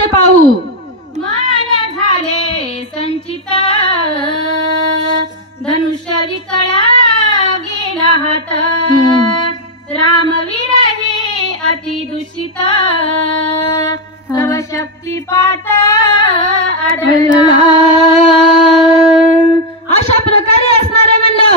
ते पाहू. मान झाले संचित धनुष्य विकळा गेला हात रामवीर हे अति दूषित तव शक्तिपात आढळला. अशा प्रकारे असणारे म्हणलं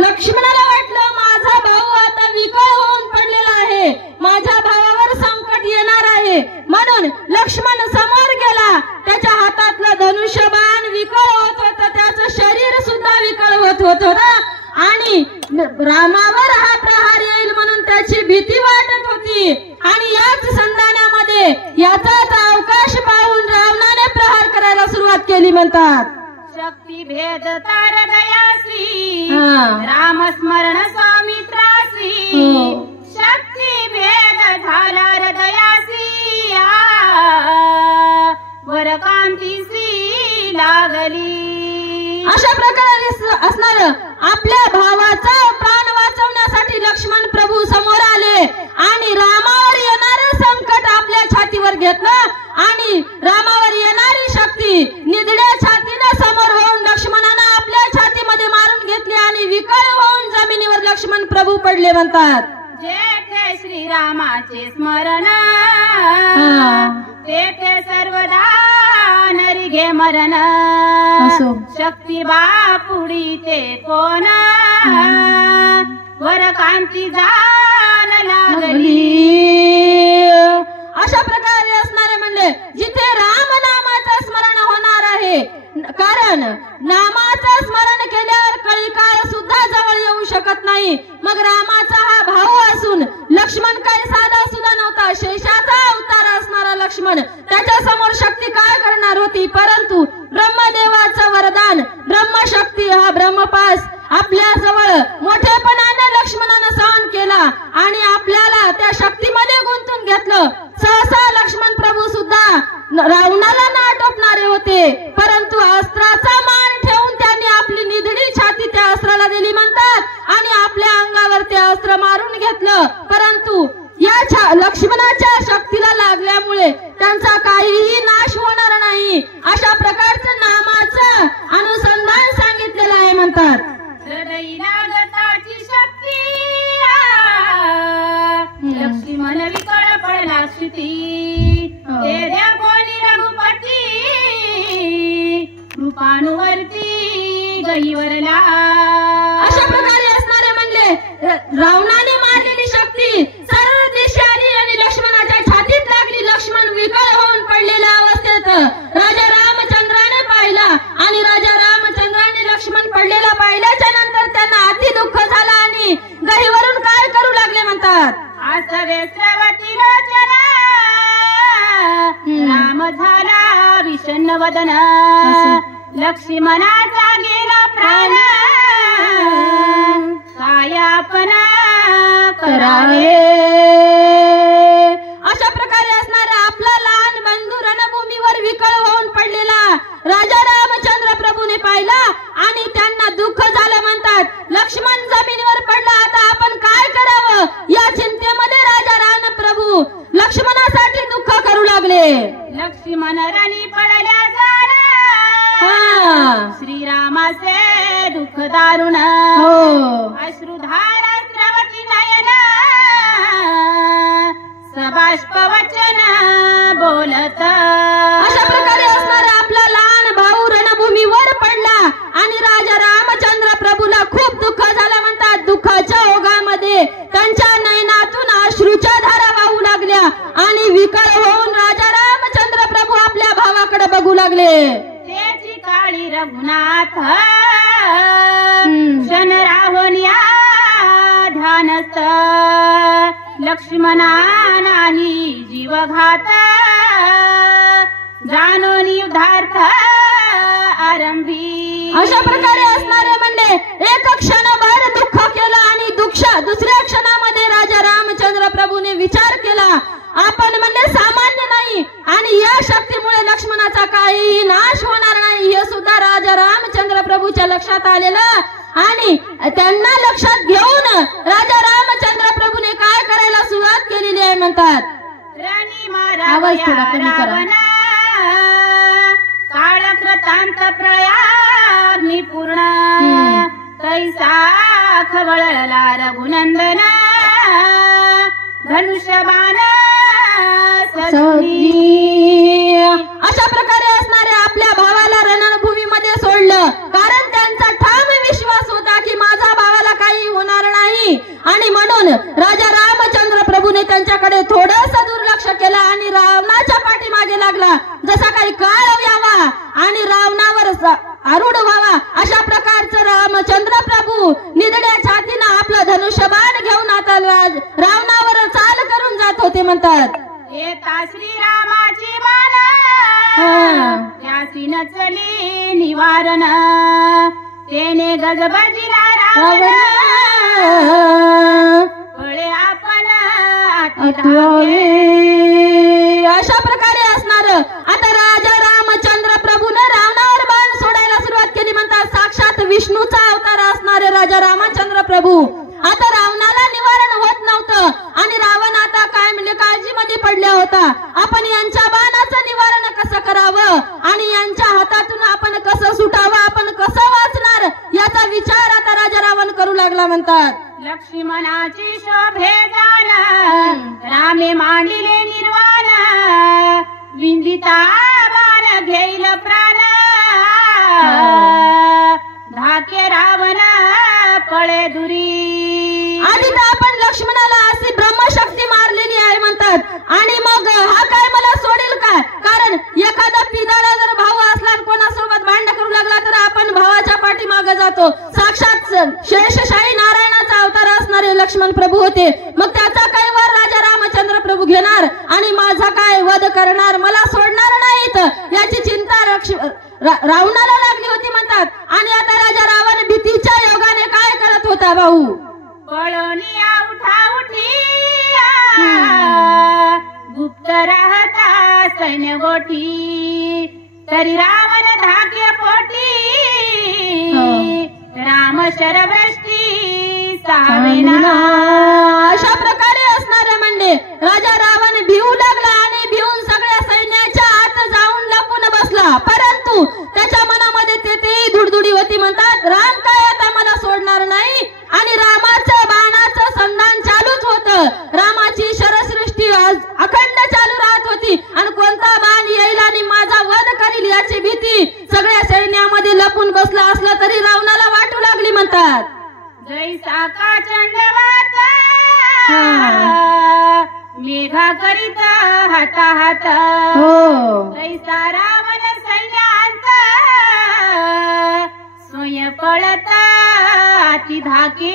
लक्ष्मणाला वाटलं माझा भाऊ आता विकळ होऊन पडलेला आहे, माझ्या भावावर संकट येणार आहे, म्हणून लक्ष्मण समोर गेला. त्याच्या हातातलं धनुष्यबाण विकळ होत होतं, त्याचं शरीर सुद्धा विकळ होत होतं आणि रामावर हा प्रहार येईल म्हणून त्याची भीती वाटत होती. आणि याच संधानामध्ये याचाच अवकाश पाहून रावणाने प्रहार करायला सुरुवात केली म्हणतात. शक्ती भेद तार दयासी राम स्मरण स्वामित्रासी शक्ती भेद झाला हृदयासी वर कांतीसी लागली. अशा प्रकारे असणार आपल्या भावाचा प्राण वाचवण्यासाठी लक्ष्मण प्रभू समोर आले आणि रामावर येणारे संकट आपल्या छातीवर घेतलं आणि रामावर येणारी शक्ती निधड्या छातीने समोर होऊन लक्ष्मणाने आपल्या छातीमध्ये मारून घेतली आणि विकळ होऊन जमिनीवर लक्ष्मण प्रभू पडले म्हणतात. जेथे श्रीरामाचे स्मरण तेथे सर्वदा नरी घे मरण शक्ती बापुडी ते कोण वर कांती जाण लागली. अशा प्रकारे असणारे म्हणले जिथे राम नामाचं स्मरण होणार आहे, कारण नामाचं स्मरण केल्यावर कळीकाळ सुद्धा जवळ येऊ शकत नाही. मग रामाचा हा भाऊ असून लक्ष्मण काही साधा सुद्धा नव्हता, शेषाचा अवतार असणारा लक्ष्मण त्याच्या समोर शक्ती काय करणार होती, परंतु ब्रह्मदेवाचं वरदान ब्रह्मशक्ती हा ब्रह्मपास आपल्या जवळ मोठेपणाने लक्ष्मणानं सहन केला आणि आपल्याला त्या शक्तीमध्ये गुंतून घेतलं. सहसा लक्ष्मण प्रभू सुद्धा रावणाला नाटोपणारे होते, परंतु अस्त्राचा मान ठेवून त्यांनी आपली निधडी छाती त्या अस्त्राला दिली म्हणतात आणि आपल्या अंगावर ते अस्त्र मारून घेतलं. परंतु या लक्ष्मणाच्या शक्तीला लागल्यामुळे त्यांचा काहीही नाश होणार नाही. अशा प्रकारचं नामाचं अनुसंधान सांगितलेलं आहे म्हणतात. हृदयी लागताची शक्ती लक्ष्मण विकळ पडला क्षिती तेऱ्या कोणी रघुपती कृपानुवर्ती गईवरला. अशा प्रकारे असणारे म्हणले रावणाने मारलेली शक्ती सर्व दिशा आली आणि लक्ष्मणाच्या छातीत लागली. लक्ष्मण विकळ होऊन पडलेल्या अवस्थेत राजा रामचंद्राने पाहिला आणि राजा रामचंद्राने लक्ष्मण पडलेला पाहिल्याच्या नंतर त्यांना अति दुःख झालं आणि गहीवरून काय करू लागले म्हणतात. आसवे श्रवती लोचन राम झाला विषण्ण वदन लक्ष्मणाचा गेला प्राण काय आपण करावे. अशा प्रकारे असणारा आपला लहान बंधू रणभूमीवर विकळ होऊन पडलेला राजा रामचंद्र प्रभूने पाहिला आणि त्यांना दुःख झालं म्हणतात. लक्ष्मण जमिनीवर पडला, आता आपण काय करावं या चिंतेमध्ये राजा राम प्रभू लक्ष्मणासाठी दुःख करू लागले. लक्ष्मण रणी पडल्या झाला श्रीरामाचे दुःख दारुण अश्रुधार स्रवती नयन सबाष्प वचन बोलत. अशा प्रकारे असणारा आपला लहान भाऊ रणभूमीवर पडला आणि राजा रामचंद्र प्रभूला खूप दुःख झालं म्हणतात. दुःखाच्या ओघामध्ये त्यांच्या नयनातून अश्रूच्या धारा वाहू लागल्या आणि विकळ होऊन राजा रामचंद्र प्रभू आपल्या भावाकडे बघू लागले. त्याची काळी रघुनाथ क्षण राहून या ध्यानस्थ लक्ष्मणा नाही जीवघात जाणून युद्धार्थ आरंभी. अशा प्रकारे असणारे म्हणले एक क्षणभर दुःख केलं आणि दुसऱ्या क्षणामध्ये राजा रामचंद्र प्रभूने विचार केला आपण म्हणले सामान्य नाही आणि या शक्तीमुळे लक्ष्मणाचा काहीही नाश होणार नाही हे सुद्धा राजा रामचंद्र प्रभूच्या लक्षात आलेलं आणि त्यांना लक्षात घेऊन राजा रामचंद्र प्रभूने काय करायला सुरुवात केलेली आहे म्हणतात. रणी मारा आवाज थोडा कमी करा. काळकृतांत प्रयाग्नी पूर्ण कैसा खवळला रघुनंदन धनुष्यबाण अशा प्रकारे असणारे आपल्या भावाला रणभूमीमध्ये सोडलं, कारण त्यांचा ठाम विश्वास होता की माझा भावाला काही होणार नाही. आणि म्हणून राजा रामचंद्र प्रभूने त्यांच्याकडे थोडस दुर्लक्ष केलं आणि रावणाच्या पाठीमागे लागला. जसा काही काळ यावा आणि रावणावर आरूढ व्हावा अशा प्रकारचं रामचंद्र प्रभू निधड्या छातीनं आपलं धनुष्यबाण घेऊन आता रावणावर चाल करून जात होते म्हणतात. येता श्रीरामाची बाण त्यासी नचली निवारण तेने गजबजिला रावण फळे आपण अशा प्रकारे असणार. आता राजा रामचंद्र प्रभूने रावणावर बाण सोडायला सुरुवात केली म्हणतात. साक्षात विष्णूचा अवतार असणारे राजा रामचंद्र प्रभू आता रावणाला निवारण होत नव्हतं आणि रावण आता काय म्हणजे काळजीमध्ये पडला होता. आपण यांच्या बाणाचं निवारण कसं करावं आणि यांच्या हातातून आपण कसं सुटावं, आपण कसं वाचणार याचा विचार आता राजा रावण करू लागला म्हणतात. लक्ष्मणाची शोभे जाण रामे मांडिले निर्वाण विंदिता बाण घेईल प्राण धाके रावण पळे दुरी. आधी तर आपण लक्ष्मणाला अशी ब्रह्मशक्ती मारलेली आहे म्हणतात. आणि मग हा काय मला सोडेल काय? कारण एखादा पिदाळा जर भाऊ असला कोणासोबत भांडण करू लागला तर आपण भावाच्या पाठीमागे जातो. साक्षात शेषशाही नारायणाचा अवतार असणारे लक्ष्मण प्रभू होते. मग त्याचा काय वर राजा रामचंद्र प्रभू घेणार आणि माझा काय वध करणार, मला सोडणार नाहीत याची चिंता रावणाला लागली होती म्हणतात. आणि आता राजा रावण भीतीच्या योगाने काय करत होता भाऊ? पळोनिया उठा उठी गुप्त राहता सैन्य गोठी तरी रावण धाके पोटी राम शरवृष्टी सावेना. अशा प्रकारे असणारे म्हणले राजा रावण भिवू लागला आणि भिवून सगळ्या सैन्याच्या आत जाऊन लपून बसला. परंतु त्याच्या मनामध्ये तेही धुडधुडी होती म्हणतात. राम काय आता मला सोडणार नाही आणि रामाचं बाणाचं संधान चालूच होतं. रामाची शरसृष्टी अखंड चालू राहत होती आणि कोणता बाण येईल आणि माझा वध करील याची भीती सगळ्या सैन्यामध्ये लपून बसला असलं तरी रावणाला वाटू लागली म्हणतात. जैसा का चंडवात मेघा करीत हाता हात जैसा रावण सैन्यांत स्वयं पळत अति धाके.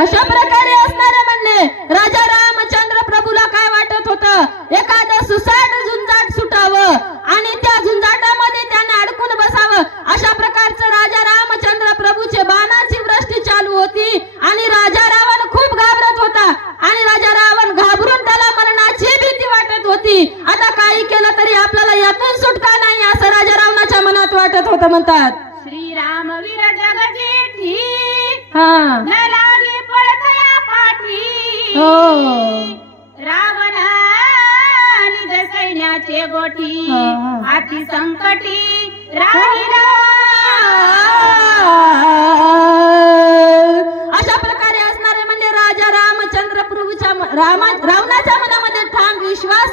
अशा प्रकारे असणारे म्हणले राजा रामचंद्र प्रभूला काय वाटत होतं, एखादं सुसाट झुंजाट सुटावं आणि त्या झुंजाटामध्ये त्याने अडकून बसावं. अशा प्रकारचं राजा रामचंद्र प्रभूचे बाणाची वृष्टी चालू होती आणि राजा रावण खूप घाबरत होता आणि राजा रावण घाबरून त्याला मरणाची भीती वाटत होती. आता काही केलं तरी आपल्याला यातून सुटका नाही असं राजा रावणाच्या मनात वाटत होतं म्हणतात. श्रीराम वीर जगजेठी न लागे पळतया पाठी रावण निज सैन्याचे गोठी अति संकटी राहिला. अशा प्रकारे असणारे म्हणजे राजा रामचंद्र प्रभूच्या रावणाच्या मनामध्ये ठाम विश्वास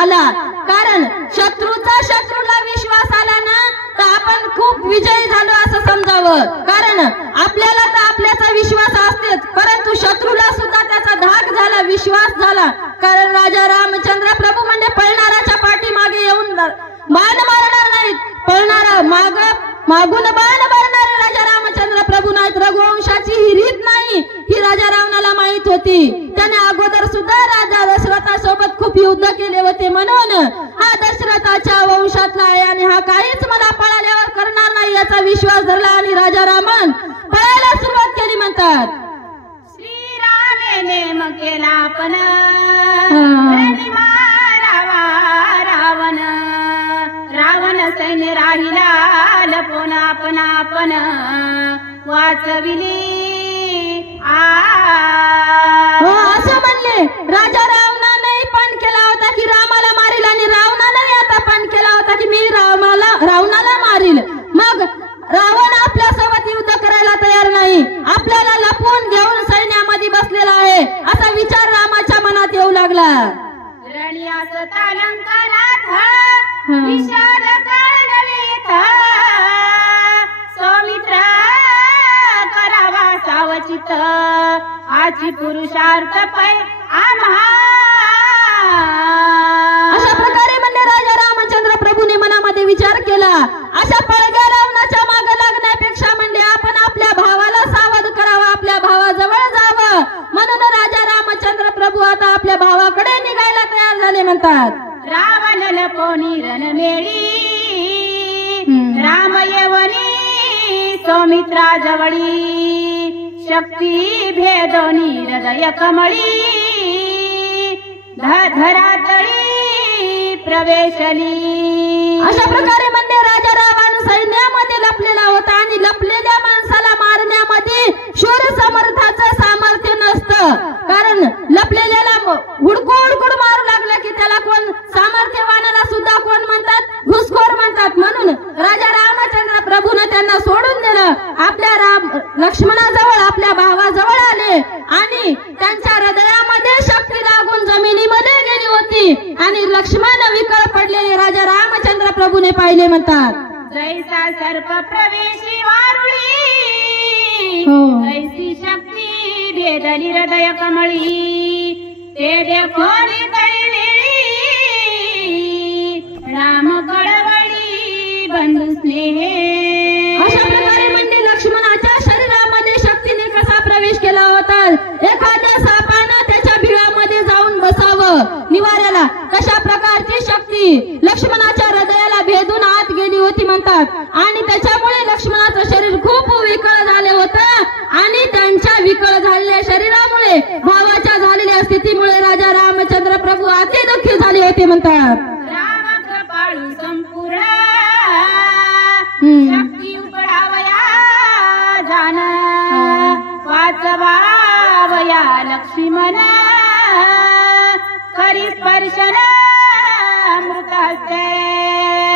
आला. कारण शत्रूला विश्वास आला ना तर आपण खूप विजयी झालो असं समजावं. कारण आपल्याला तर आपल्याचा विश्वास असतेच, परंतु शत्रूला सुद्धा त्याचा धाक झाला, विश्वास झाला. कारण राजा रामचंद्र प्रभू म्हणजे पळणाऱ्याच्या पाठीमागे येऊन बाण मारणार नाहीत, पळणारा मागून बाण मारणारे राजा रामचंद्र प्रभू नाहीत. रघुवंशाची ही रीत नाही ही राजा रावणाला माहित होती. त्याने अगोदर सुद्धा राजा दशरथासोबत खूप युद्ध केले होते. म्हणून हा दशरथाच्या वंशातला आहे आणि हा काहीच मला पळाल्यावर करणार नाही याचा विश्वास धरला आणि राजा रामन पळायला सुरुवात केली म्हणतात. श्रीरामे नेम केला आपण रावण सैन्य राहिला लपून आपण वाचविली. असं म्हणले राजा रावणाने पण केला होता की रामाला मारील आणि विषाद काळ नव्हेत सौमित्र करावा सावचित आची पुरुषार्थ पै आम्हा. अशा प्रकारे म्हणजे राजा रामचंद्र प्रभूने मनामध्ये विचार केला, अशा पळग्या रावणाच्या मागे लागण्यापेक्षा म्हणजे आपण आपल्या भावाला सावध करावं, आपल्या भावाजवळ जावं. म्हणून राजा रामचंद्र प्रभू आता आपल्या भावाकडे निघायला तयार झाले म्हणतात. रावण लपोनी रणमेळी राम येवनी सौमित्रा जवळी शक्ती भेदोनी हृदय कमळी धरातळी प्रवेशली. अशा प्रकारे म्हणजे राजा रावण सैन्यामध्ये लपलेला होता आणि लपलेल्या माणसाला मारण्यामध्ये शूर समर्थाचं सामर्थ्य नसतं. कारण लपलेल्याला हुडकूड मारू लागलं की त्याला कोण सामर्थ्यवानाला सुद्धा कोण म्हणतात, घुसखोर म्हणतात. म्हणून राजा रामचंद्र प्रभूने त्यांना सोडून दिलं, आपल्या लक्ष्मणाजवळ आपल्या भावाजवळ आले आणि त्यांच्या हृदयामध्ये शक्ती लागून जमिनीमध्ये गेली होती आणि लक्ष्मण विकळ पडलेले राजा रामचंद्र प्रभूने पाहिले म्हणतात. जैसा सर्प प्रवेशी वारुळी ऐसी शक्ती भेदली हृदय कमळी ते देखोनी दैवेळी राम कळवळी बंधू स्नेहे. अशा प्रकारे म्हणजे लक्ष्मणाच्या शरीरामध्ये शक्तीने कसा प्रवेश केला होता, एखाद्या सापानं त्याच्या भिळामध्ये जाऊन बसावं निवाऱ्याला, तशा प्रकारची शक्ती लक्ष्मणाच्या हृदयाला भेदून आत गेली होती म्हणतात. आणि त्याच्यामुळे लक्ष्मणाचं शरीर खूप विकळ झाले होतं आणि त्यांच्या विकळ झालेल्या शरीरामुळे भावाच्या झालेल्या स्थितीमुळे राजा रामचंद्र प्रभू अति दुःखी झाले होते म्हणतात. राम कृपाळू संपूर्ण शक्ती उपडावया जान वाचवावया लक्ष्मण करी स्पर्शन अमृताचे.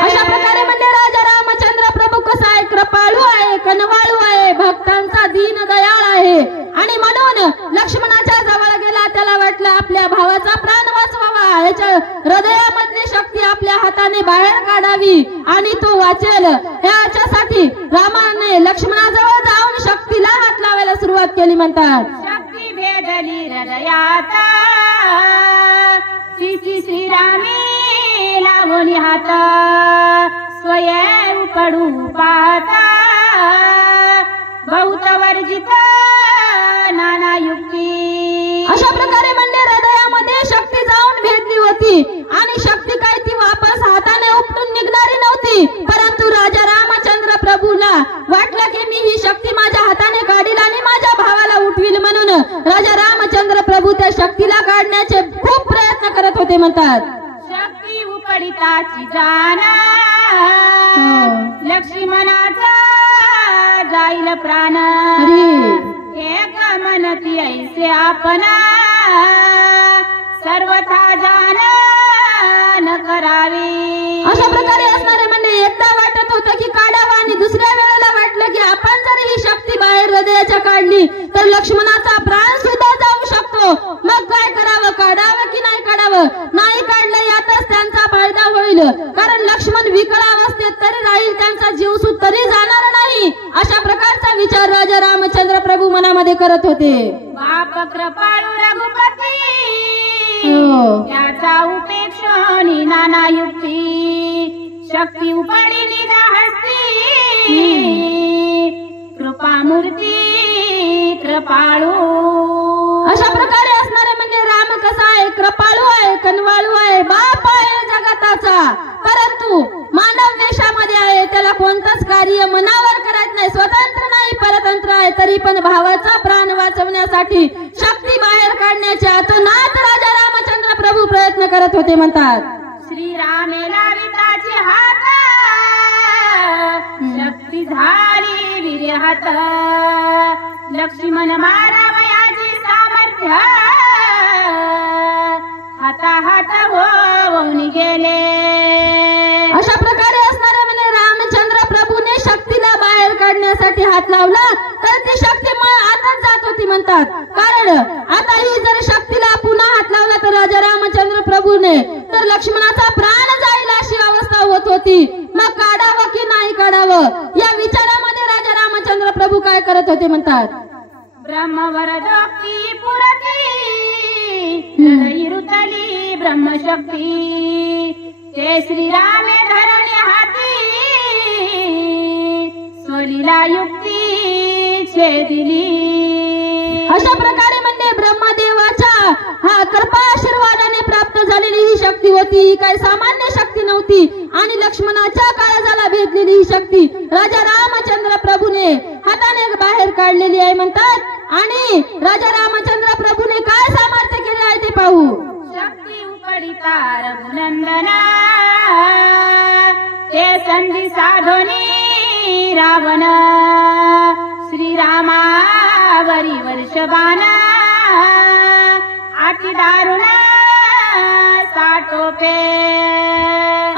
अशा प्रकारे म्हणजे राजा रामचंद्र प्रभू कसा आहे, कृपाळू आहे, कनवाळू आहे, भक्तांचा दीन दयाळ आहे. आणि म्हणून लक्ष्मणाच्या जवळ गेला, त्याला वाटलं आपल्या भावाचा प्राण वाचवावा, याच्या हृदयामधली शक्ती आपल्या हाताने बाहेर काढावी आणि तो वाचेल. याच्यासाठी रामाने लक्ष्मणाजवळ जाऊन शक्तीला हात लावायला सुरुवात केली म्हणतात. शक्ती भेदली हृदयात श्रीरामी लावणी हात स्वयं पडू पाहता बहुत वर्जित नाना युक्ती. अशा प्रकारे म्हणजे हृदयामध्ये शक्ती जाऊन भेटली होती आणि शक्ती काय ती वापस हाताने उपटून निघणारी नव्हती. परंतु राजा रामचंद्र प्रभूला वाटलं की मी ही शक्ती माझ्या हाताने काढील आणि माझ्या भावाला उठवील. म्हणून राजा रामचंद्र प्रभू त्या शक्तीला काढण्याचे खूप प्रयत्न करत होते म्हणतात. शक्ती उपडिताची जाना लक्ष्मणाचा जाईल प्राण एक मनती ऐसे आपणा सर्वथा जाण न करावी. अशा प्रकारे असणारे म्हणजे एकदा वाटत होतं की काढावं आणि दुसऱ्या वेळेला वाटलं की आपण जर ही शक्ती बाहेर हृदयाच्या काढली तर लक्ष्मणाचा प्राण सुद्धा जाऊ शकतो. मग काय करावं, काढावं की नाही काढावं? नाही काढलं यातच त्यांचा फायदा होईल, कारण लक्ष्मण विकळ अवस्थेत तरी राहील, त्यांचा जीव सुद्धा तरी जाणार नाही. अशा प्रकारचा विचार राजा रामचंद्र प्रभू मनामध्ये करत होते. बाप कृपाळू रघुपती त्याचा उपेक्षणी नाना युक्ती शक्ती उपडी निधा हस्ती कृपामूर्ती कृपाळू. अशा प्रकारे असणारे म्हणजे राम कसा आहे, कृपाळू आहे, कनवाळू आहे, बाप आहे जगताचा, परंतु मानव देशामध्ये आहे, त्याला कोणतंच कार्य मनावर करायचं नाही, स्वतंत्र नाही, परतंत्र आहे. तरी पण भावाचा प्राण वाचवण्यासाठी शक्ती बाहेर काढण्याचे अतोनात राजा रामचंद्र प्रभू प्रयत्न करत होते म्हणतात. श्रीरामेला विताची हात शक्ती झाली वीर्य हात लक्ष्मण मारावयाची सामर्थ्य हाताहात होऊन गेले. अशा प्रकारे असणारे म्हणजे रामचंद्र प्रभूने शक्तीला बाहेर काढण्यासाठी हात लावला तर ती शक्ती आतच जात होती म्हणतात. कारण आता ही जर शक्तीला पुन्हा हात लावला तर राजा रामचंद्र प्रभूने तर लक्ष्मणाचा प्राण जाईल अशी अवस्था म्हणतात. ब्रह्मवरदोक्ती पुरती हृदयी रुतली ब्रह्मशक्ती ते श्रीरामे धरणी हाती स्वलीला युक्ती छेदिली. अशा प्रकारे म्हणजे ब्रह्मदेवाच्या हा कृपा आशीर्वादाने प्राप्त झालेली ही शक्ती होती. ही काही सामान्य शक्ती नव्हती आणि लक्ष्मणाच्या काळजाला भेटलेली ही शक्ती राजा रामचंद्र प्रभूने हाताने बाहेर काढलेली आहे म्हणतात. आणि राजा रामचंद्र प्रभूने काय सामर्थ्य केले आहे ते पाहू. शक्ती उकडिता रघुनंदना ते संधी साधोनी रावण श्रीरामावरी वर्षबाना अति दारुण साटोपे.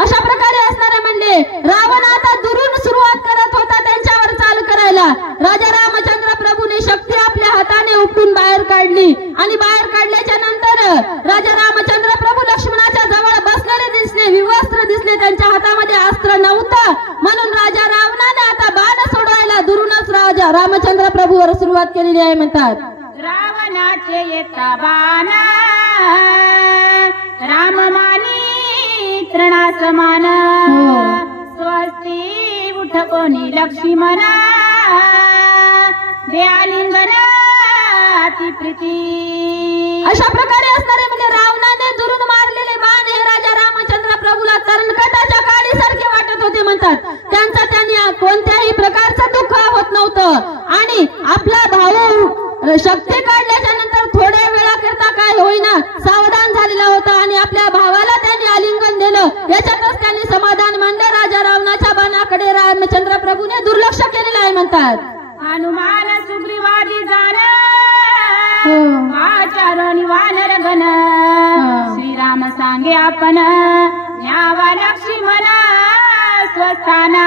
अशा प्रकारे असणारे म्हणले रावण आता दुरून सुरुवात करत होता त्यांच्यावर चाल करायला. राजा रामचंद्र प्रभूने शक्ती आपल्या हाताने उपटून बाहेर काढली आणि बाहेर काढल्याच्या नंतर राजा रामचंद्र प्रभू लक्ष्मणाच्या जवळ बसलेले दिसले, विवस्त्र दिसले, त्यांच्या हातामध्ये अस्त्र नव्हतं. म्हणून राजा रावणाने आता बाण सोडवायला दुरूनच राजा रामचंद्र प्रभूवर सुरुवात केलेली आहे म्हणतात. रावणाचे येता बाणा राममानी तृणासमान स्वस्ती उठ कोणी लक्ष्मणा द्यालिंगन अति प्रीती. अशा प्रकारे असणारे म्हणजे रावणाने दुरून मारलेले बाण हे राजा रामचंद्र प्रभूला तरणकटाच्या काडीसारखे वाटत होते म्हणतात. त्यांचा त्यांनी कोणत्याही प्रकारचं दुःख होत नव्हतं आणि आपला भाऊ शक्ती काढल्याच्या नंतर थोड्या वेळाकरता काय होईना सावधान झालेला होता आणि आपल्या भावाला त्यांनी आलिंगन दिलं. याच्यातच त्यांनी समाधान मानलं. राजा रावणाच्या बाणाकडे रामचंद्र प्रभूने दुर्लक्ष केलेलं आहे म्हणतात. हनुमान सुग्रीवादी जाण आचारोनी वानर गण श्रीराम सांगे आपण न्यावा लक्ष्मण स्वस्थाना.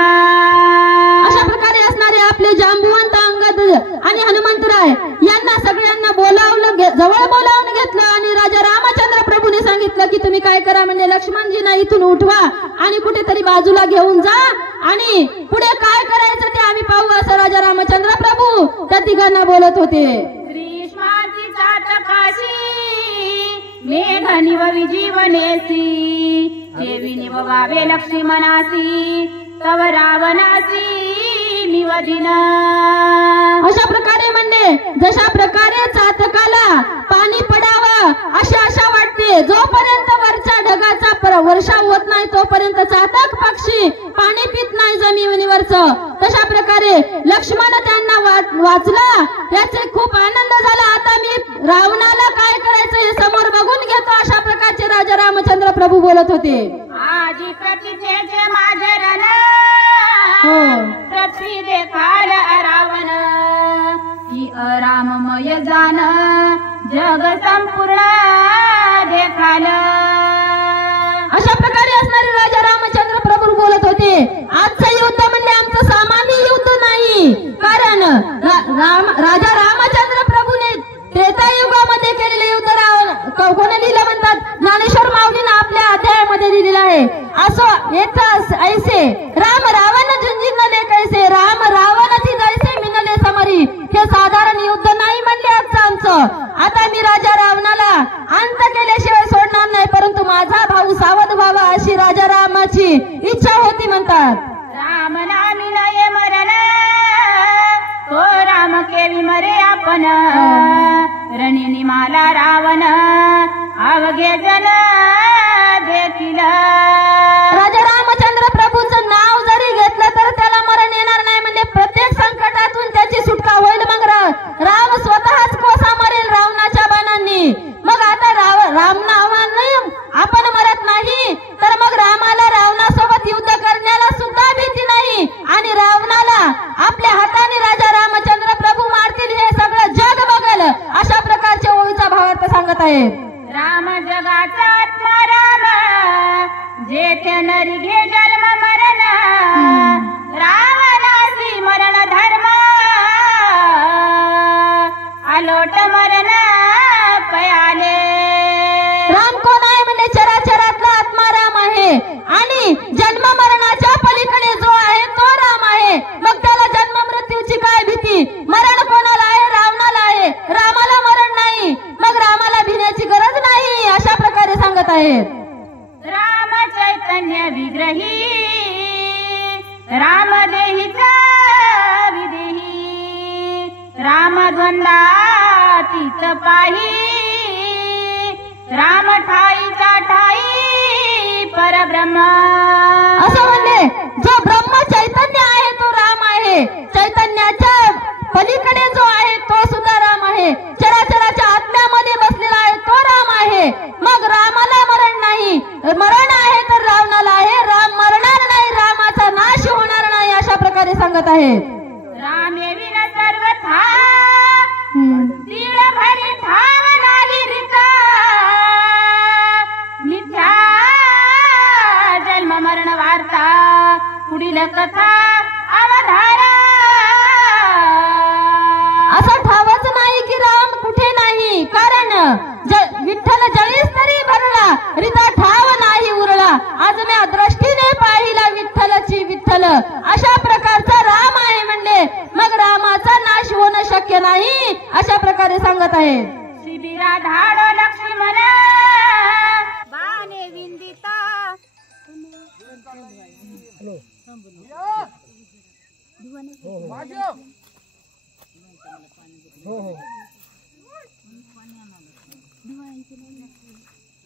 अशा प्रकारे असणारे आपले जांबुवंत अंगद आणि हनुमंतराय यांना सगळ्यांना बोलावलं, जवळ बोलावून घेतलं आणि राजा रामचंद्र प्रभूने सांगितलं की तुम्ही काय करा म्हणजे लक्ष्मणजींना इथून उठवा आणि कुठेतरी बाजूला घेऊन जा आणि पुढे काय करायचं ते आम्ही पाहू असं राजा रामचंद्र प्रभू त्या तिघांना बोलत होते. ग्रीष्माची चातकाशी मेघनिव विजीवनेसी देवी निववावे लक्ष्मणासी तव रावणासी निवदिन. अशा प्रकारे म्हणणे जशा प्रकारे चातकाला पाणी पडावं अशा आशा वाटते. जोपर्यंत वरच्या ढगाचा वर्षाव होत नाही तोपर्यंत चातक पक्षी पाणी पित नाही जमिनीवरचं. तशा प्रकारे लक्ष्मण त्यांना वाचला. याचे खूप आनंद झाला. आता मी रावणाला काय करायचं हे समोर बघून घेतो अशा प्रकारचे राजा रामचंद्र प्रभू बोलत होते. आजी प्रतिजेचे माझे रण पृथ्वी देखाल रावण ही अराममय जाण जग संपूर्ण देखाल. अशा प्रकारे असणारे राजा रामचंद्र प्रभू बोलत होते. आजचं युद्ध म्हणजे आमचं सामान्य युद्ध नाही. कारण राजा रामचंद्र प्रभूने त्रेतायुगामध्ये केलेले युद्ध कोणी लिहिलं म्हणतात ज्ञानेश्वर माऊलीने आपल्या अध्यायामध्ये लिहिलेलं आहे. असो येत ऐसे राम रावण झुंजिनले कैसे राम रावणाची जैसे मिनले समरी. हे साधारण युद्ध नाही म्हणले आजचं आमचं. आता मी राजा रावणाला अंत केल्याशिवाय सोडणार नाही परंतु माझा भाऊ सावध व्हावा अशी राजा रामाची इच्छा होती म्हणतात. राम नामी नये मरण तो राम केवी मरे आपण रणिनी माला रावण अवघे जन देखील. राजा रामचंद्र प्रभूचं नाव जरी घेतलं तर त्याला मरण येणार नाही म्हणजे प्रत्येक संकटातून त्याची सुटका होईल. मग राम स्वतःच कोसा मरेल रावणाच्या बाणांनी. मग आता राम नावाने आपण मरत नाही तर मग रामाला रावणासोबत युद्ध करण्याला सुद्धा भीती नाही आणि रावणाला आपल्या हाताने राजा रामचंद्र प्रभू मारतील हे सगळं जग बघल अशा प्रकारच्या ओळीचा भावार्थ सांगत आहे. राम जगाचा आत्मा राम जेथे नरी घे जन्म मरण रावणासी मरण धर्म अलोट मरण पयाले. राम कोण आहे म्हणजे चराचरातला आत्मा राम आहे आणि जन्म मरणाच्या पलीकडे जो आहे तो राम आहे. मग त्याला जन्म मृत्यूची काय भीती. मरण कोणाला विग्रही राम देहीचा विदेही राम द्वंद्वातीत पाही राम ठाईचा ठाई परब्रह्म. असं म्हणले जो ब्रह्म चैतन्य आहे तो राम आहे. चैतन्याच्या पलीकडे जो आहे तो सुद्धा राम आहे. चराचराच्या आत्म्यामध्ये बसलेला आहे तो राम आहे. मग रामाला मरण नाही. मरण आहे तर रावणाला आहे. राम मरणार नाही, रामाचा नाश होणार नाही, अशा प्रकारे सांगत आहे. रामे विन सर्वथा दीड भरी ठाव नाही रिता मिथ्या जन्म मरण वार्ता पुढील कथा अवधारा. असं ठावच नाही की राम कुठे नाही, कारण विठ्ठल जळीस तरी भरला रिता ठाव नाही उरला. आज मी दृष्टीने पाहिला विठ्ठलची विठ्ठल, अशा प्रकारचा राम आहे म्हणले. मग रामाचा नाश होणं शक्य नाही, अशा प्रकारे सांगत आहे. शिबिरा धाड लक्ष्मण बाणे विंदिता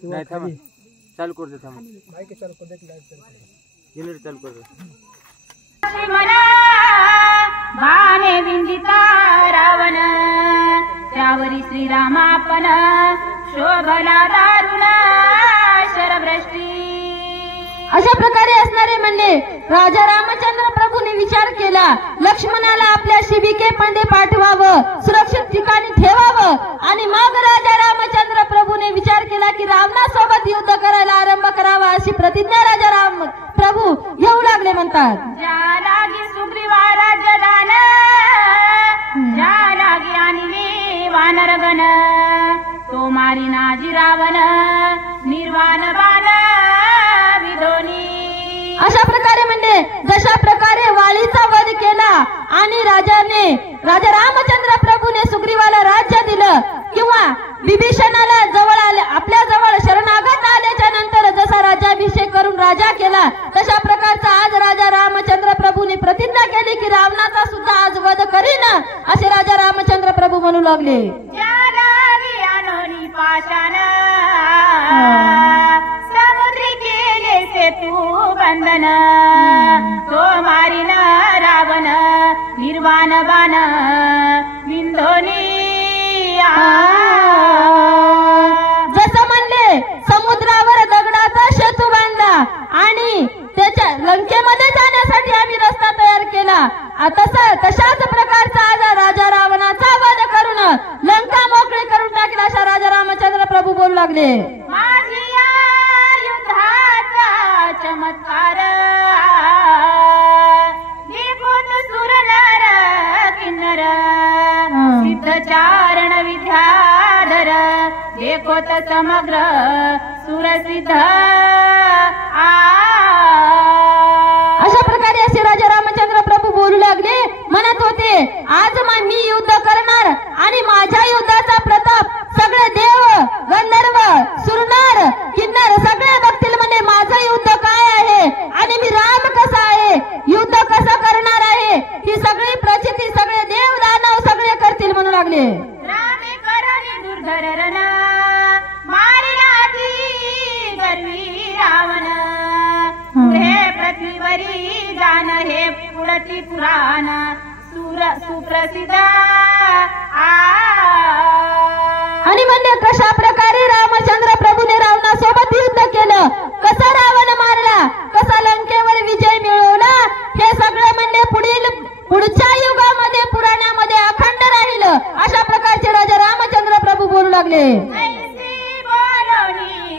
नाही थांबा, चालू कर दे. थांबा जनरेटर चालू कर दे. लक्ष्मण बाणे विंदिता रावण त्यावरी श्रीरामापन शोभला दारुण शरभ्रष्टी. अशा प्रकारे असणारे म्हणले राजा रामचंद्र प्रभूने विचार केला, लक्ष्मणाला आपल्या शिबिके पंडे पाठवावं, सुरक्षित ठिकाणी ठेवावं. आणि मग राजा रामचंद्र प्रभूने विचार केला की रावणासोबत युद्ध करायला आरंभ करावा, अशी प्रतिज्ञा राजा राम प्रभू घेऊ लागले. म्हणतात ज्या लागी सुग्रीवा राज्यदान ज्या लागी आणले वानरगण तो मारी नाजी रावण निर्वाण बाण विधोनी. अशा प्रकारे म्हणजे जशा प्रकारे वालीचा वध केला आणि राजा रामचंद्र प्रभूने सुग्रीवाला राज्य दिलं, किंवा विभीषणाला जवळ आले, आपल्या जवळ शरणागत आल्याच्या नंतर जसा राज्याभिषेक करून राजा केला, तशा प्रकारचा आज राजा रामचंद्र प्रभूने प्रतिज्ञा केली की रावणाचा सुद्धा आज वध करीन, असे राजा रामचंद्र प्रभू म्हणू लागले. पाषाण समुद्री केले सेतू बंधन तो मारिन रावण निर्वाण बाण विंधोनी. जसं म्हणले समुद्रावर दगडाचा सेतू बांधला आणि त्याच्या लंकेमध्ये जाण्यासाठी आम्ही रस्ता तयार केला, तशाच प्रकारचा आज राजा रावणाचा वध करून लंका मोकळी करून टाकली, अशा राजा रामचंद्र प्रभू बोलू लागले. माझी युद्धाचा चमत्कार देखोत सुरनर किन्नर सिद्धचारण विद्याधर देखोत समग्र सुरसिद्ध. अशा प्रकारे असे राजा रामचंद्र प्रभू बोलू लागले. म्हणत होते आज मी युद्ध करणार आणि माझ्या युद्धाचा प्रताप सगळे देव गंधर्व सुरनार किन्नर सगळे बघतील, म्हणजे माझं युद्ध काय आहे आणि मी राम कसा आहे, युद्ध कसं करणार आहे, ही सगळी प्रचिती सगळे देव दानव सगळे करतील म्हणू लागले. रामे करणी दुर्धर रण मारिला ती गर्वी रावण पुढे पृथ्वीवरी जाण हे पुढची पुराण सुप्रसिद्ध. आणि म्हणजे कशा प्रकारे रामचंद्र प्रभूने रावणासोबत युद्ध केलं, कसा रावण मारला, कसा लंकेवर विजय मिळवला, हे सगळं म्हणजे पुढच्या युगामध्ये पुराणामध्ये अखंड राहिलं, अशा प्रकारचे राजा रामचंद्र प्रभू बोलू लागले.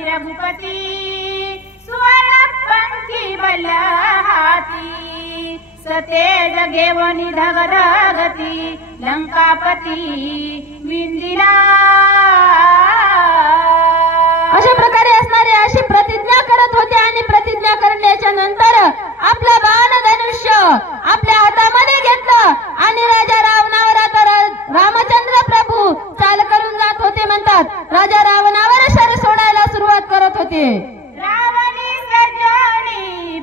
रघुपती सुवर्ण पंखी बल हाती सतेज घेवनी धगधगती लंकापती विंदिला. अशा प्रकारे असणारे अशी प्रतिज्ञा करत होते आणि प्रतिज्ञा करण्याच्या नंतर आपला बाण धनुष्य आपल्या हातामध्ये घेतलं आणि राजा रावणावर आता रामचंद्र प्रभू चाल करून जात होते. म्हणतात राजा रावणावर शर सोडायला सुरुवात करत होते. रावणी सजनी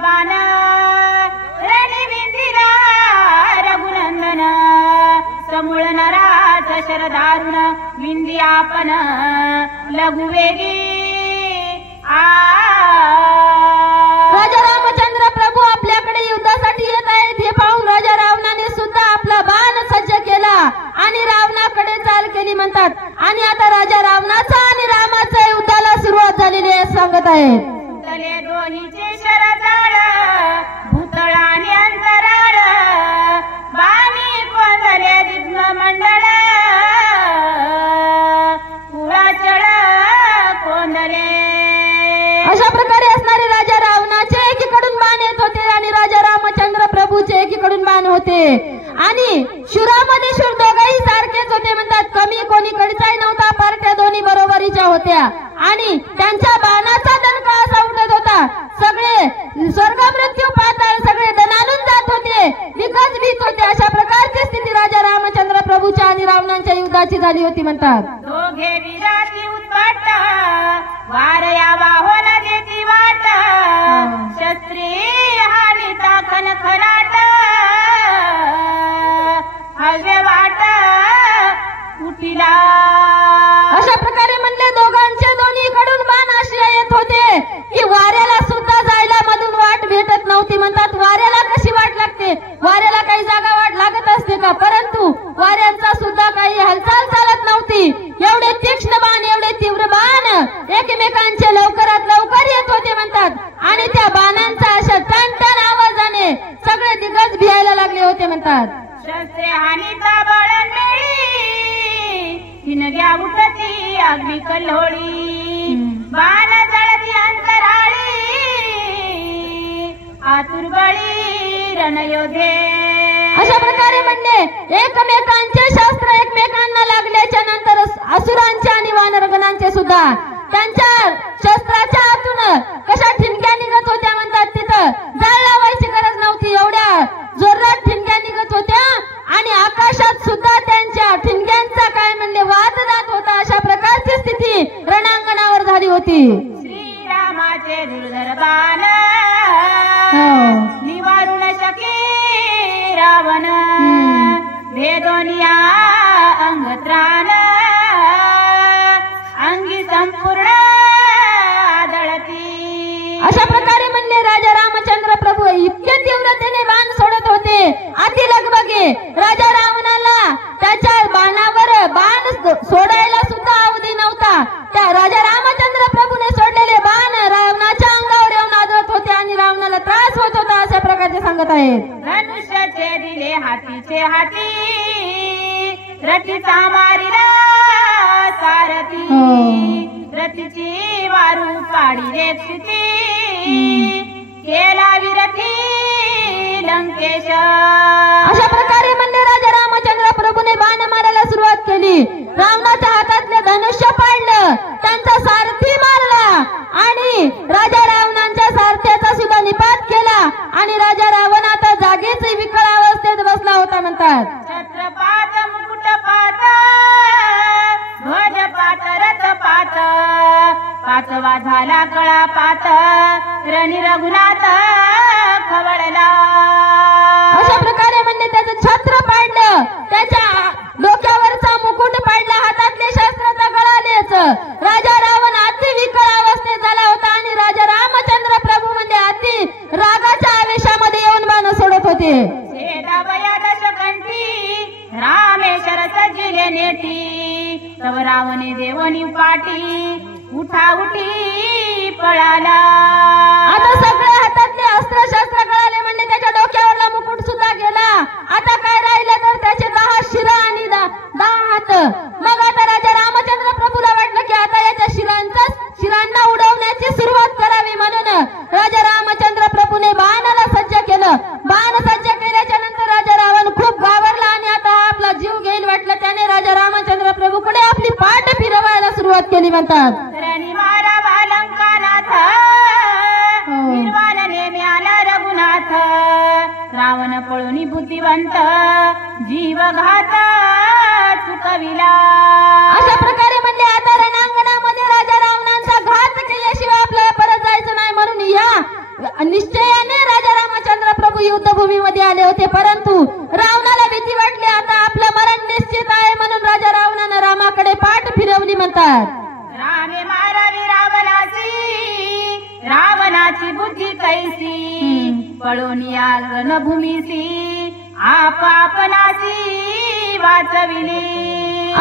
विंदी आपण लघुवेगी राजा रामचंद्र प्रभू आपल्याकडे युद्धासाठी येत आहेत हे पाहून राजा रावणाने सुद्धा आपला बाण सज्ज केला आणि रावणाकडे चाल केली म्हणतात. आणि आता राजा रावणाचा आणि रामाचा युद्धाला सुरुवात झालेली आहे सांगत आहेत. तले दोहीचे शरजाळ भूतळ आणि अंतराळ बाणी कोंदले दिग्म मंडळ कुळाचळ कोंदले. अशा प्रकारे असणारे राजा रावणाचे एकीकडून बाण येत होते आणि राजा रामचंद्र प्रभूचे एकीकडून बाण होते. आणि शुरामध्ये शूर दोघंही सारखेच होते म्हणतात. कमी कोणीकडचाही नव्हता. पार्ट्या दोन्ही बरोबरीच्या होत्या आणि त्यांच्या बाणाचा दणका असा उठत होता. सगळे स्वर्ग मृत्यू पाताळ सगळे दणानून जात होते. दिग्गज भीत होते. अशा प्रकारची स्थिती राजा रामचंद्र प्रभूच्या आणि रावणांच्या युद्धाची झाली होती म्हणतात. दोघे विराटी उत्पाट वार यावा होन देती वाट शस्त्री हानी ताकन खराट हवे वाट उठिला. अशा प्रकारे म्हणले दोघांचे दोन्हीकडून बाण असे येत होते की वाऱ्याला सुद्धा जायला मधून वाट भेटत नव्हती म्हणतात. वाऱ्याला कशी वाट लागते? वाऱ्याला काही जागा वाट लागत असते का? परंतु वाऱ्यांचा सुद्धा काही हालचाल चालत नव्हती. एवढे तीक्ष्ण बाण एवढे तीव्र बाण एकमेकांचे लवकरात लवकर येत होते म्हणतात. आणि त्या बाणांचा अशा टणटण आवाजाने सगळे दिग्गज भियायला लागले होते म्हणतात. शस्त्रे हानीचा बळण मिळी हिनग्या उठती अग्नी कल्होळी बाण जळती अंतराळी आतुर बळी रणयोधे. अशा प्रकारे म्हणणे एकमेकांचे शस्त्र एकमेकांना लागल्याच्या नंतर असुरांचे आणि वानरगणांचे सुद्धा त्यांच्या शस्त्राच्या आतून कशा ठिणग्या निघत होत्या म्हणतात. तिथं जाळ लावायची गरज नव्हती. एवढ्या जोरात ठिणग्या निघत होत्या आणि आकाशात सुद्धा त्यांच्या ठिणग्यांचा काय म्हणले वाद जात होता. अशा प्रकारची स्थिती रणांगणावर झाली होती. श्रीरामाचे दुर्धर बाण निवारून शकी रावण भेदोनिया अंगत्राण अंगी संपूर्ण आदळती. अशा प्रकारे म्हणले राजा रामचंद्र प्रभू इतके तीव्रतेने बाण सोडत होते अति लगबगे. राजा रावणाला त्याच्या बाणावर बाण सोडायला सुद्धा अवधी नव्हता. त्या राजा रामचंद्र प्रभूने सोडलेले बाण रावणाच्या अंगावर येऊन आदळत होते आणि रावणाला त्रास होत होता अशा प्रकारचे सांगत आहेत. धनुष्याचे दिले हातीचे हाती रथीचा मारिला सारथी रथीची वारू काढी रेक्षिती केला विरथी लंकेश. अशा प्रकारे म्हणले राजा रामचंद्र प्रभूने बाण मारायला सुरुवात केली. रावणाच्या हातातले धनुष्य पाडलं. त्यांचा सारथी मारला आणि राजा रावणांच्या सारथ्याचा सुद्धा निपात केला आणि राजा रावण आता जागीच विकळ अवस्थेत बसला होता म्हणतात. छत्रपात मुकुटपात ध्वजपात रथपात पाचवा झाला कळापात रणी रघुनाथ खवळला. अशा प्रकारे म्हणले त्याचं छत्र पाडलं. त्याच्या डोक्यावरचा मुकुट पाडला. हातातले शस्त्र गळालेच. राजा रावण अति विकळ अवस्थेत झाला होता आणि राजा रामचंद्र प्रभू म्हणजे अति रागाच्या आवेशामध्ये येऊन बाण सोडत होते. छेदावया दशकंठी रामेश्वर सजिले नेटी तव रावणे देवनी पाटी उठा उठी पळाला. आता सगळे हातातले अस्त्र शस्त्र गळाले म्हणले. त्याच्या डोक्यावरला मुकुट सुद्धा गेला. आता काय राहिलं तर त्याचे 10 शिरा आणि 10 हात. मग आता राजा रामचंद्र प्रभूला वाटलं की आता याच्या शिरांना उडवण्याची सुरुवात करावी म्हणून राजा रामचंद्र प्रभूने बाणाला सज्ज केलं. बाण सज्ज केल्याच्या नंतर राजा रावण खूप घाबरला आणि आता आपला जीव घेईल वाटलं. त्याने राजा रामचंद्र प्रभूकडे आपली पाठ फिरवायला सुरुवात केली म्हणतात. रणी मारा बालंकानाथ निर्वाण नेमे आला रघुनाथ रावण पळूनी बुद्धिवंत जीव घात चुकविला. अशा प्रकारे म्हणले आता रणांगणामध्ये राजा रावणांचा घात केल्याशिवाय आपल्याला परत जायचं नाही म्हणून या निश्चयाने राजा रामचंद्र प्रभू युद्धभूमीमध्ये आले होते. परंतु रावणाला भीती वाटली. आता आपलं मरण निश्चित आहे म्हणून राजा रावणानं रामाकडे पाठ पळून या रणभूमीसी आपणासी वाचविली.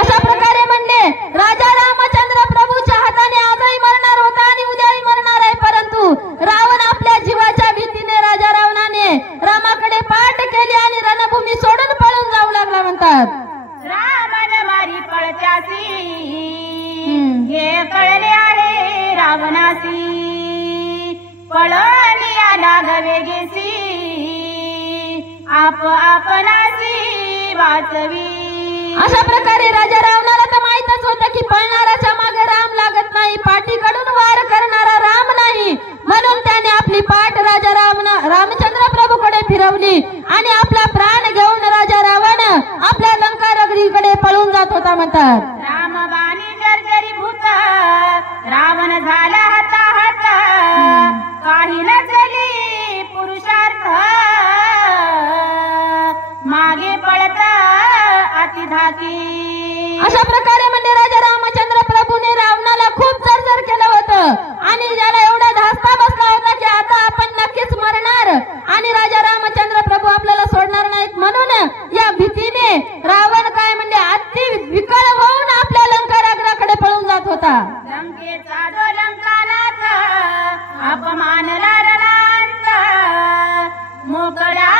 अशा प्रकारे म्हणले राजा रामचंद्र प्रभूच्या हाताने आजही मरणार होता आणि उद्याही मरणार आहे, परंतु रावण आपल्या जीवाच्या भीतीने राजा रावणाने रामाकडे पाठ केली आणि रणभूमी सोडून पळून जाऊ लागला म्हणतात. रावण मारी पळत्यासी हे कळले आहे रावणासी. पळून या नागवेगेसी आपणासी वाचवी. अशा प्रकारे राजा रावणाला तर माहीतच होतं की पळणाऱ्याच्या मागे राम लागत नाही, पाठीकडून वार करणारा राम नाही, म्हणून त्याने आपली पाठ राजा रामचंद्र प्रभूकडे फिरवली आणि आपला प्राण घेऊन राजा रावण आपल्या लंका नगरीकडे पळून जात होता म्हणतात. रामबाणी जर्जरी भूत रावण झाला हताहत. काही नजली पुरुषार्थ मागे पळत अतिधाकी. अशा प्रकारे म्हणजे राजा रामचंद्र प्रभूने रावणाला खूप जर्जर केलं होतं आणि याला एवढा धास्ता बसला होता की आता आपण नक्कीच मरणार आणि राजा रामचंद्र प्रभू आपल्याला सोडणार नाहीत, म्हणून या भीतीने रावण काय म्हणजे अति विकळ होऊन आपल्या लंका नगराकडे पळून जात होता. लंकेचा जो लंकानाथ अपमानला रणांत मोकळा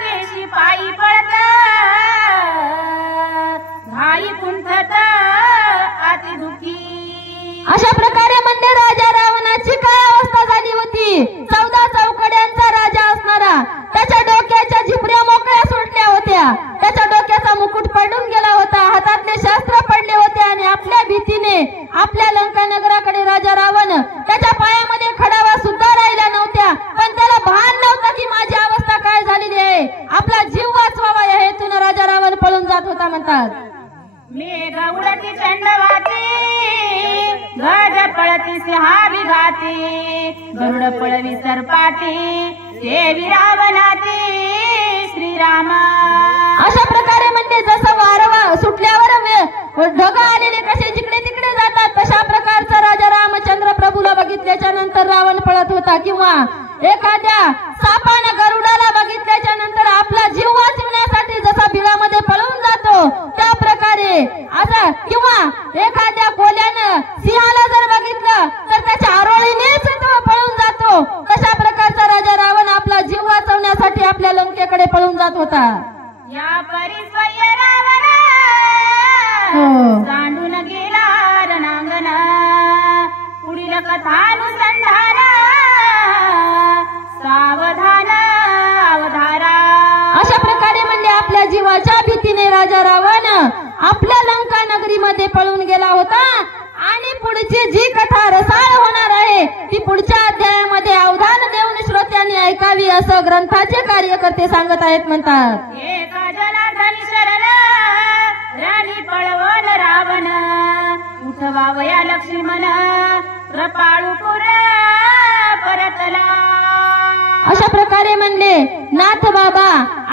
केशी पायी पळत घाई कुंठत अति दुःखी. अशा प्रकारे म्हणजे राजा रावणाची काय अवस्था झाली होती. 14 चौकड्यांचा राजा असणारा, त्याच्या डोक्याच्या झिपऱ्या मोकळ्या सुटल्या होत्या, त्याच्या डोक्याचा मुकुट पडून गेला होता, हातातले शस्त्र पडले होते आणि आपल्या भीतीने आपल्या लंका नगराकडे राजा रावण त्याच्या पायामध्ये खडावा सुद्धा राहिल्या नव्हत्या, पण त्याला भान नव्हतं की माझी अवस्था काय झालेली आहे. आपला जीव वाचवावा या हेतून राजा रावण पळून जात होता म्हणतात. मेघ उडती चंडवाती गज पळती सिंहावी घाती. गरुड पळवी सर्पाती सेवी रावणाती श्रीराम. अशा प्रकारे म्हणजे जसं वारवा सुटल्यावर ढग आलेले कसे जिकडे तिकडे जातात, तशा प्रकारचा राजा रामचंद्र प्रभूला बघितल्याच्या नंतर रावण पळत होता, किंवा एखाद्या सापानं गरुडाला बघितल्याच्या नंतर आपला जीव वाचवण्यासाठी जसा बिळामध्ये पळून जातो त्या प्रकारे असं, किंवा एखाद्या कोल्यानं सिंहाला जर बघितलं तर त्याच्या आरोळीनेच तो पळून जातो, तशा प्रकारचा राजा रावण आपला जीव वाचवण्यासाठी आपल्या लंकेकडे पळून जात होता. या परिस्वय रावण सांडून गेला रणांगण. पुढील कथानुसंधान सावधान अवधारा. अशा प्रकारे म्हणजे आपल्या जीवाच्या भीतीने राजा रावण आपल्या लंका नगरीमध्ये पळून गेला होता आणि पुढची जी कथा रसाळ होणार आहे ती पुढच्या अध्यायामध्ये अवधान देऊन श्रोत्यांनी ऐकावी असं ग्रंथाचे कार्यकर्ते सांगत आहेत म्हणतात. एका जनार्दन शरण राणी पळवण रावण उठवावया लक्ष्मण कृपाळूपुर परतला. अशा प्रकारे म्हणले नाथ बाबा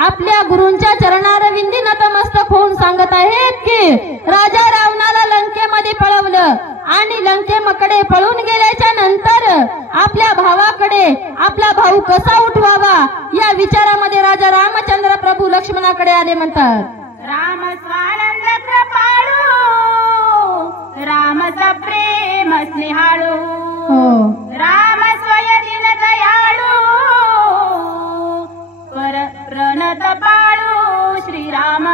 आपल्या गुरूंच्या चरणारविंदी नतमस्तक होऊन सांगत आहेत की राजा रावणाला लंकेमध्ये पळवलं आणि लंकेकडे पळून गेल्याच्या नंतर आपल्या भावाकडे आपला भाऊ कसा उठवावा या विचारामध्ये राजा रामचंद्र प्रभू लक्ष्मणाकडे आले म्हणतात. राम स्वानंद कृपाळू रामचा प्रेम स्नेहाळू राम स्वय दिन दयाळू पर प्रणत पाळू श्रीराम.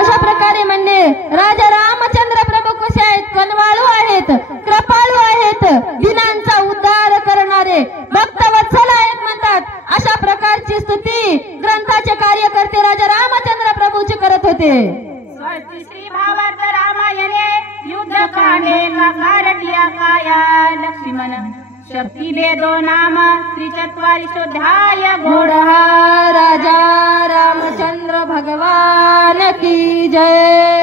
अशा प्रकारे म्हणले राजा रामचंद्र प्रभू कसे आहेत, कनवाळू आहेत, कृपाळू आहेत, दिनांचा उद्धार करणारे भक्तवत्सल आहेत म्हणतात. अशा प्रकारची स्तुती ग्रंथाचे कार्यकर्ते राजा रामचंद्र प्रभूची करत होते. स्वस्ति श्री भावार्थ रामायणे युद्ध कांडे काकारटिया काया लक्ष्मण शक्ती भेदो नाम त्रिचत्वारिशोऽध्याय घोडहा राजा रामचंद्र भगवान की जय.